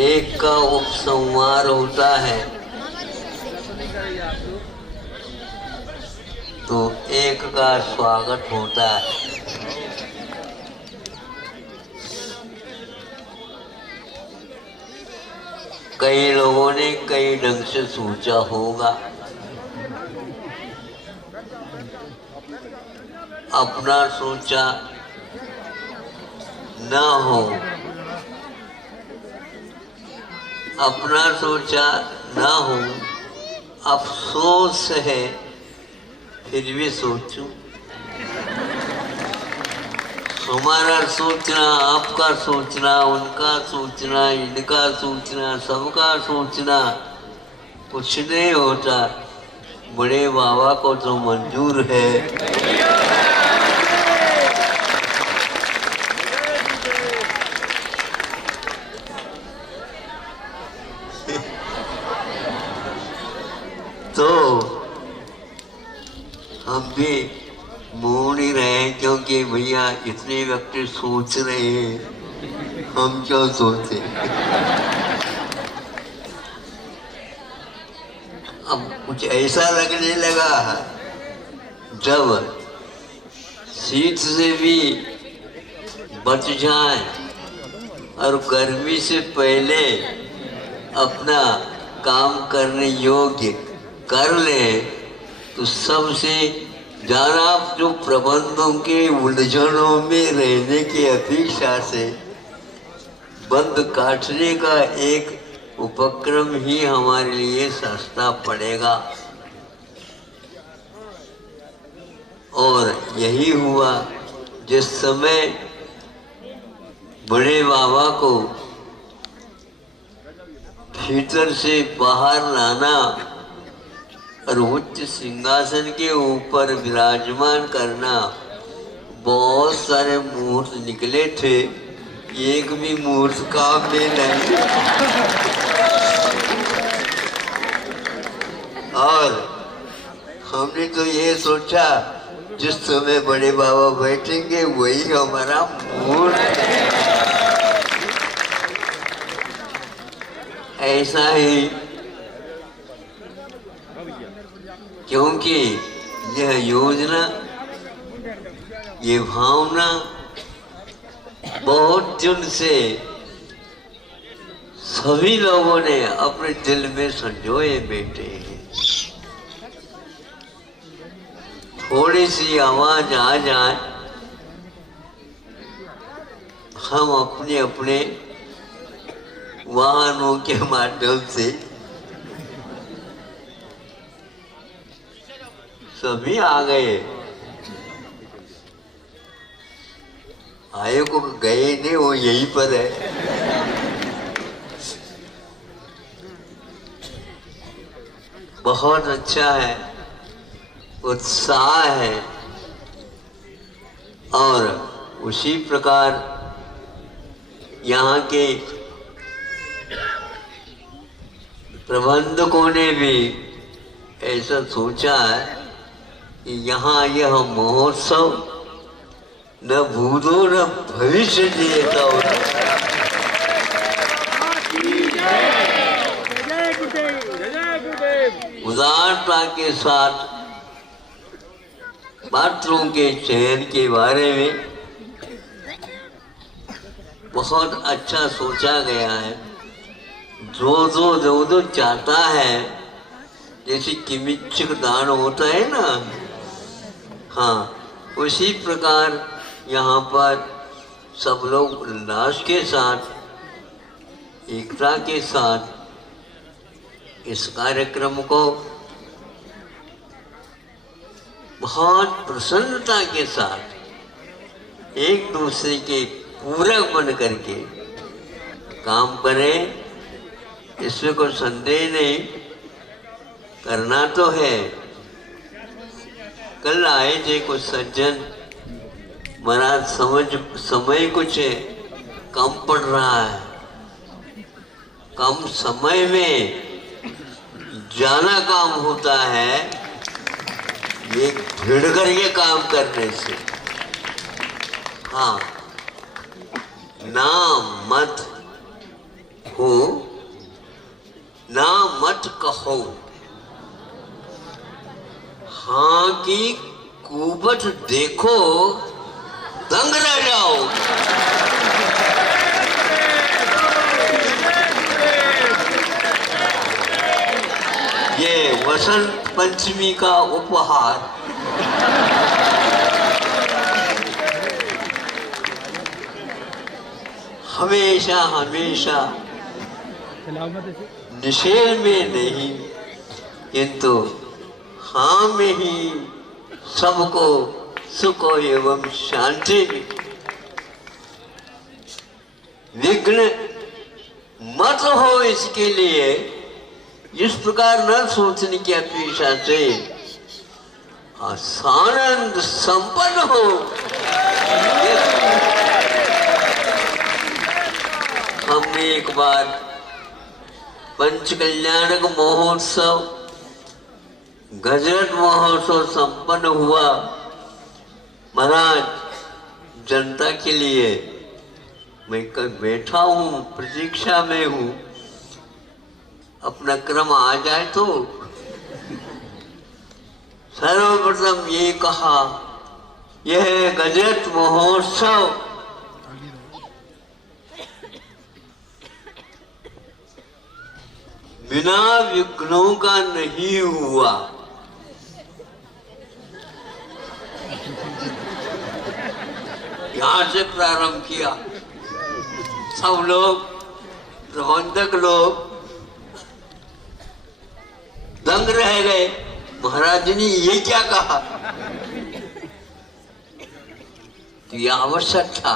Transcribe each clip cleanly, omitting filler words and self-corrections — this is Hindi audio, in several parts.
एक का उपसंहार होता है तो एक का स्वागत होता है। कई लोगों ने कई ढंग से सोचा होगा, अपना सोचा ना हो, अपना सोचा ना हो, अफसोस है फिर भी सोचूं। हमारा सोचना, आपका सोचना, उनका सोचना, इनका सोचना, सबका सोचना कुछ नहीं होता। बड़े बाबा को तो मंजूर है। तो हम भी मोड़ ही रहे हैं, क्योंकि भैया इतने व्यक्ति सोच रहे हैं, हम क्यों सोचे। अब कुछ ऐसा लगने लगा जब शीत से भी बच जाए और गर्मी से पहले अपना काम करने योग्य कर ले, तो सबसे ज्यादा जो प्रबंधों के उलझनों में रहने की अपेक्षा से बंद काटने का एक उपक्रम ही हमारे लिए सस्ता पड़ेगा। और यही हुआ जिस समय बड़े बाबा को भीतर से बाहर लाना और उच्च सिंहासन के ऊपर विराजमान करना। बहुत सारे मुहूर्त निकले थे, एक भी मुहूर्त काम में नहीं। और हमने तो ये सोचा जिस समय बड़े बाबा बैठेंगे वही हमारा मुहूर्त। ऐसा ही, क्योंकि यह योजना, ये भावना बहुत दिन से सभी लोगों ने अपने दिल में संजोए बैठे हैं। थोड़ी सी आवाज आ जाए, हम अपने अपने वाहनों के माध्यम से सभी आ गए। आए को गए नहीं, वो यहीं पर है। बहुत अच्छा है, उत्साह है। और उसी प्रकार यहाँ के प्रबंधकों ने भी ऐसा सोचा है कि यहाँ यह महोत्सव न भूतो न भविष्य जीता होता। उदारता के साथ पात्रों के चयन के बारे में बहुत अच्छा सोचा गया है। जो चाहता है, जैसे किमिच्छक दान होता है ना, हाँ, उसी प्रकार यहाँ पर सब लोग उल्लास के साथ, एकता के साथ इस कार्यक्रम को बहुत प्रसन्नता के साथ एक दूसरे के पूरक बन करके काम करें, इसमें कोई संदेह नहीं। करना तो है। कल आए थे कुछ सज्जन, महाराज समय कुछ कम पड़ रहा है, कम समय में ज्यादा काम होता है ये भिड़ करके काम करने से। हाँ, नाम मत हो ना मत कहो, हाँ की कुबट देखो दंग रह जाओ। ये वसंत पंचमी का उपहार हमेशा हमेशा निषेध में नहीं, किंतु हाँ में ही सबको सुख एवं शांति। विघ्न मत हो, इसके लिए इस प्रकार न सोचने की अपेक्षा से आनंद संपन्न हो। हमने एक बार पंच कल्याणक महोत्सव, गजरत महोत्सव संपन्न हुआ। महाराज, जनता के लिए मैं कल बैठा हूँ, प्रतीक्षा में हूँ, अपना क्रम आ जाए तो। सर्वप्रथम ये कहा, यह गजरत महोत्सव बिना विघ्नों का नहीं हुआ। यहां से प्रारंभ किया। सब लोग, प्रबंधक लोग दंग रह गए। महाराज ने ये क्या कहा? तो यह आवश्यक था।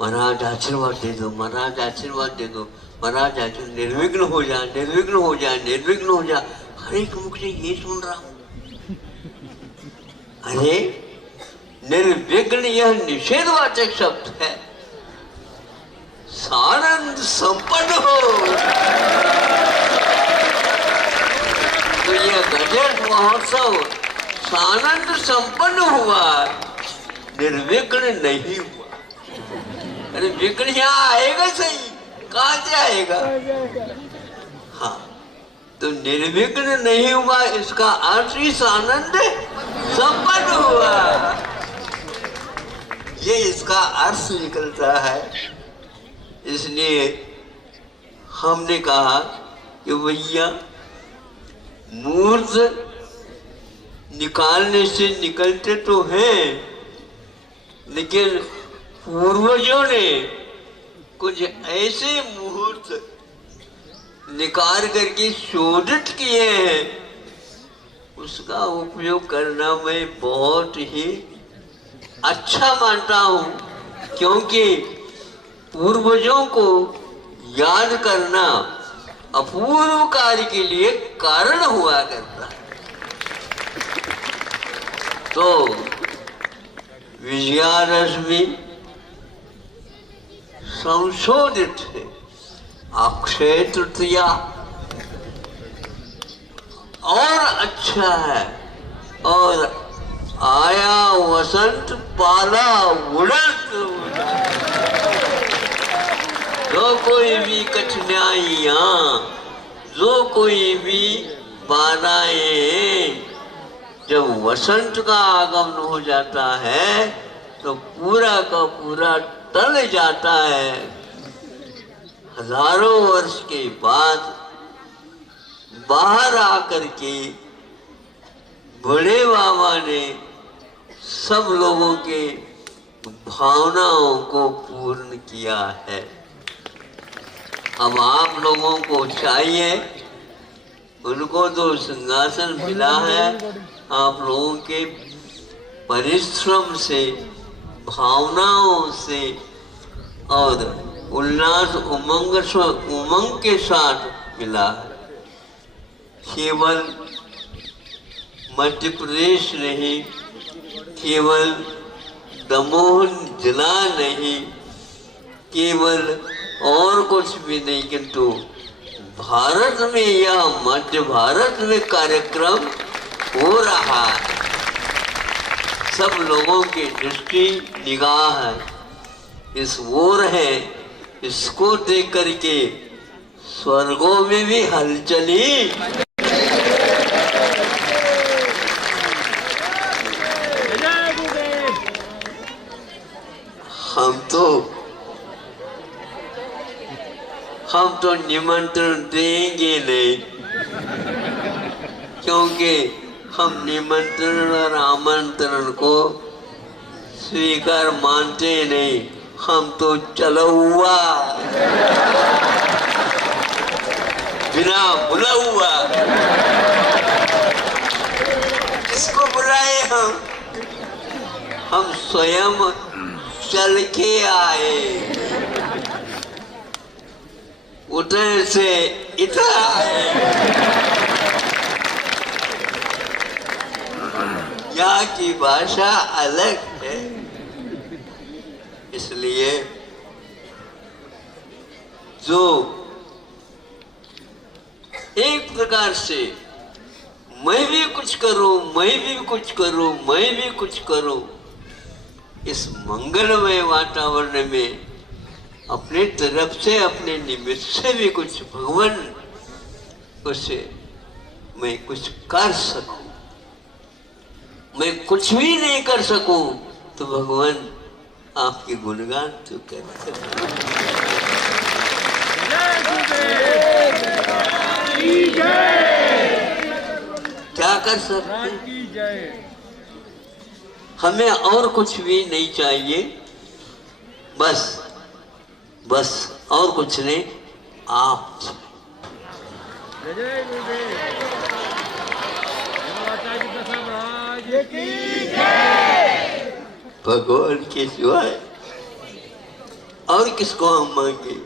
महाराज आशीर्वाद दे दो, महाराज आशीर्वाद दे दो, महाराज आशीर्वाद, निर्विघ्न हो जा, निर्विघ्न हो जा, निर्विघ्न हो जा। हर एक मुख से ये सुन रहा हूं। अरे निर्विघ्न यह निषेधवाचक शब्द है। सानंद संपन्न हो। तो यह गजरत महोत्सव सानंद संपन्न हुआ, निर्विघ्न नहीं हुआ। अरे विघ्न यहाँ आएगा सही, कहाँ से आएगा? हाँ, तो निर्विघ्न नहीं हुआ, इसका अर्थ इस आनंद संपन्न हुआ, ये इसका अर्थ निकलता है। इसलिए हमने कहा कि भैया मूर्त निकालने से निकलते तो हैं, लेकिन पूर्वजों ने कुछ ऐसे मुहूर्त निकाल करके शोधित किए हैं, उसका उपयोग करना मैं बहुत ही अच्छा मानता हूँ, क्योंकि पूर्वजों को याद करना अपूर्व कार्य के लिए कारण हुआ करता है। तो विजयादशमी संशोधित है, अक्षय तृतीया और अच्छा है, और आया वसंत पाला उड़त। जो कोई भी कठिनाइयाँ, जो कोई भी बाधाएं, जब वसंत का आगमन हो जाता है तो पूरा का पूरा टल जाता है। हजारों वर्ष के बाद बाहर आकर के बड़े बाबा ने सब लोगों के भावनाओं को पूर्ण किया है। अब आप लोगों को चाहिए, उनको तो सिंहासन मिला है, आप लोगों के परिश्रम से, भावनाओं से और उल्लास उमंग के साथ मिला है। केवल मध्य प्रदेश नहीं, केवल दमोह जिला नहीं, केवल और कुछ भी नहीं, किंतु भारत में या मध्य भारत में कार्यक्रम हो रहा है। सब लोगों की दृष्टि निगाह इस ओर है इसको देख करके स्वर्गों में भी हलचली। हम तो निमंत्रण देंगे नहीं, क्योंकि हम निमंत्रण और आमंत्रण को स्वीकार मानते नहीं। हम तो चला हुआ, बिना बुला हुआ। किसको बुलाए हम स्वयं चल के आए, उधर से इधर आए। यहाँ की भाषा अलग है, इसलिए जो एक प्रकार से मैं भी कुछ करूं, मैं भी कुछ करूं, मैं भी कुछ करूं, इस मंगलमय वातावरण में अपने तरफ से, अपने निमित्त से भी कुछ भगवान उसे मैं कुछ कर सकूं। मैं कुछ भी नहीं कर सकूं तो भगवान आपके गुणगान तो कर। क्या कर सकते? हमें और कुछ भी नहीं चाहिए, बस और कुछ नहीं, आप। भगवान के सिवाय और किसको हम मांगे?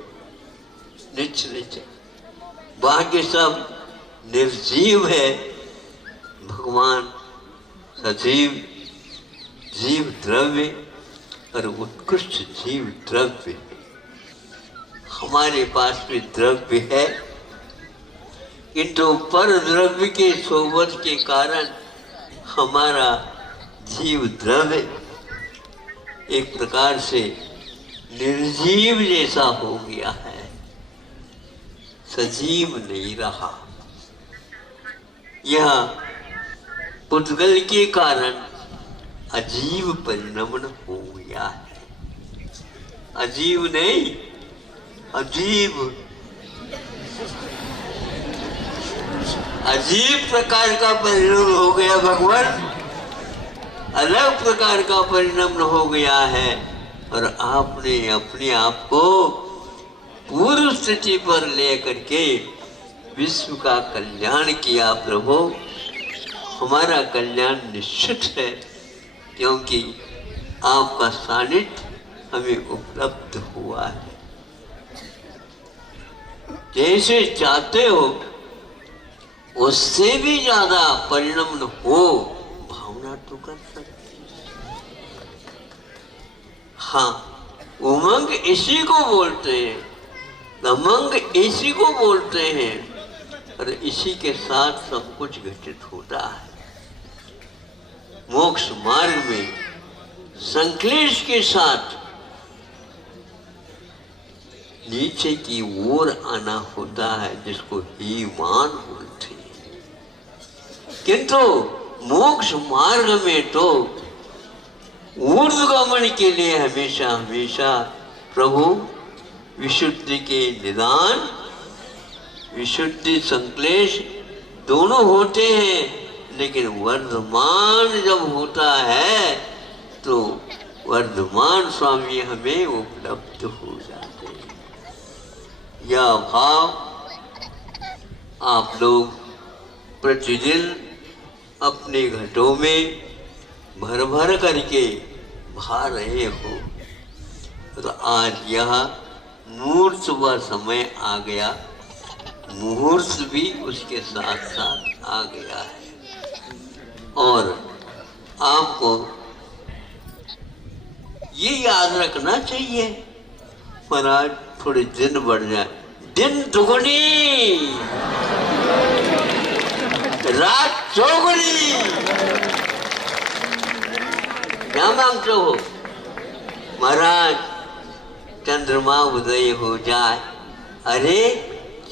निश्चय बाकी सब निर्जीव है, भगवान सजीव जीव द्रव्य और उत्कृष्ट जीव द्रव्य है। हमारे पास भी द्रव्य है, किंतु पर द्रव्य के सोबत के कारण हमारा जीव द्रव्य एक प्रकार से निर्जीव जैसा हो गया है, सजीव नहीं रहा। यह पुद्गल के कारण अजीव परिणमन हो गया है। अजीव नहीं, अजीब प्रकार का परिणाम हो गया। भगवान अलग प्रकार का परिणाम हो गया है, और आपने अपने आप को पूर्व स्थिति पर लेकर के विश्व का कल्याण किया। प्रभु, हमारा कल्याण निश्चित है, क्योंकि आपका सानिध्य हमें उपलब्ध हुआ है। जैसे चाहते हो उससे भी ज्यादा परिणाम हो, भावना तो कर सकते। हाँ, उमंग इसी को बोलते हैं, दमंग इसी को बोलते हैं, और इसी के साथ सब कुछ घटित होता है। मोक्ष मार्ग में संक्लेश के साथ नीचे की ओर आना होता है, जिसको हीमान बोलते हैं। किंतु मोक्ष मार्ग में तो ऊर्ध्वगमन के लिए हमेशा हमेशा प्रभु विशुद्धि के निदान, विशुद्धि संक्लेश दोनों होते हैं, लेकिन वर्धमान जब होता है तो वर्धमान स्वामी हमें उपलब्ध हो जाते हैं। यह भाव आप लोग प्रतिदिन अपने घटों में भर भर करके भा रहे हो, तो आज यह मुहूर्त व समय आ गया, मुहूर्त भी उसके साथ साथ आ गया है। और आपको ये याद रखना चाहिए, महाराज थोड़े दिन बढ़ जाए, दिन दुगनी रात चौगुनी। क्या मांगते हो महाराज? चंद्रमा उदय हो जाए। अरे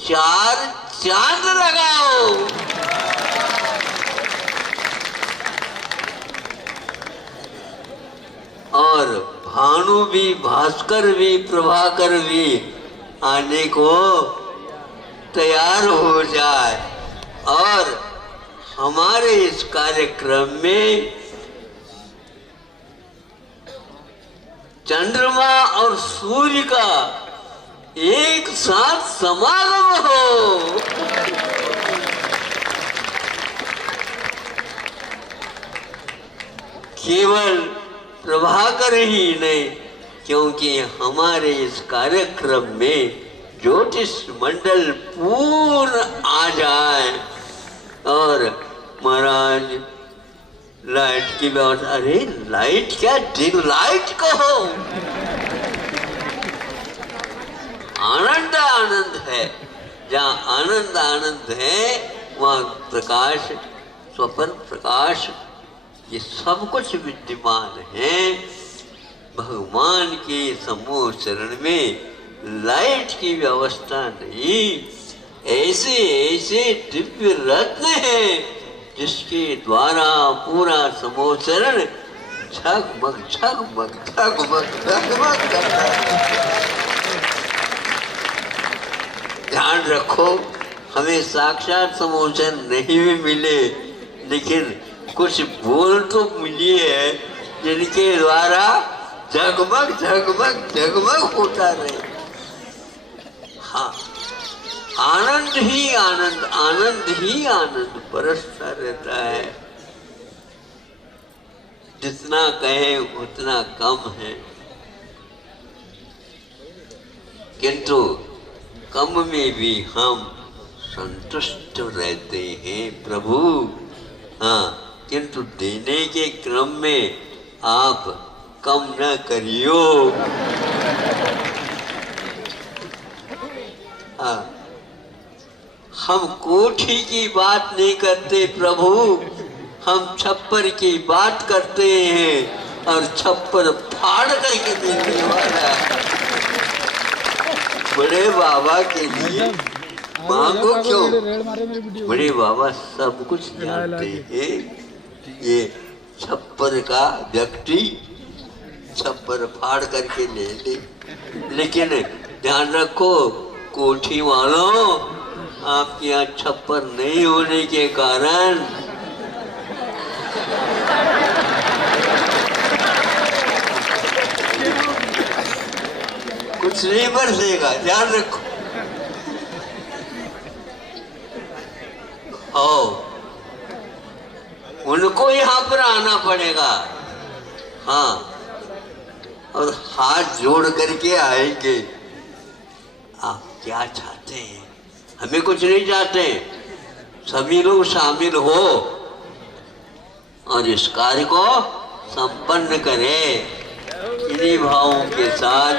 4 चांद लगाओ। और भानु भी, भास्कर भी, प्रभाकर भी आने को तैयार हो जाए। और हमारे इस कार्यक्रम में चंद्रमा और सूर्य का एक साथ समागम हो। केवल प्रभाकर ही नहीं, क्योंकि हमारे इस कार्यक्रम में ज्योतिष मंडल पूर्ण आ जाए। और महाराज लाइट की व्यवस्था, अरे लाइट क्या, डिम लाइट कहो। आनंद आनंद है, जहाँ आनंद आनंद है वहाँ प्रकाश, स्वप्न प्रकाश, ये सब कुछ विद्यमान है। भगवान के समूह चरण में लाइट की व्यवस्था नहीं। ऐसे ऐसे दिव्य रत्न हैं जिसके द्वारा पूरा समूह चरण झगमग झगमग झगमग झगमग करता है। ध्यान रखो, हमें साक्षात समूह चरण नहीं भी मिले, लेकिन कुछ बोल तो मिली है जिनके द्वारा झगमग झगमग झगमग होता रहे। हाँ, आनंद ही आनंद, आनंद ही आनंद बरसता रहता है। जितना कहे उतना कम है, किंतु कम में भी हम संतुष्ट रहते हैं प्रभु। हाँ, किंतु देने के क्रम में आप कम न करियो। हाँ, हम कोठी की बात नहीं करते प्रभु, हम छप्पर की बात करते हैं। और छप्पर फाड़ करके देने वाला बड़े बाबा के लिए मांगो क्यों? बड़े बाबा सब कुछ जानते हैं। ये छप्पर का व्यक्ति छप्पर फाड़ करके ले ले, लेकिन ध्यान रखो कोठी वालों, आपके यहाँ छप्पर नहीं होने के कारण कुछ नहीं बरसेगा। ध्यान रखो। उनको यहाँ पर आना पड़ेगा। हाँ, और हाथ जोड़ करके आएंगे। आप क्या चाहते हैं? हमें कुछ नहीं चाहते, सभी लोग शामिल हो और इस कार्य को संपन्न करें। इन्हीं भावों के साथ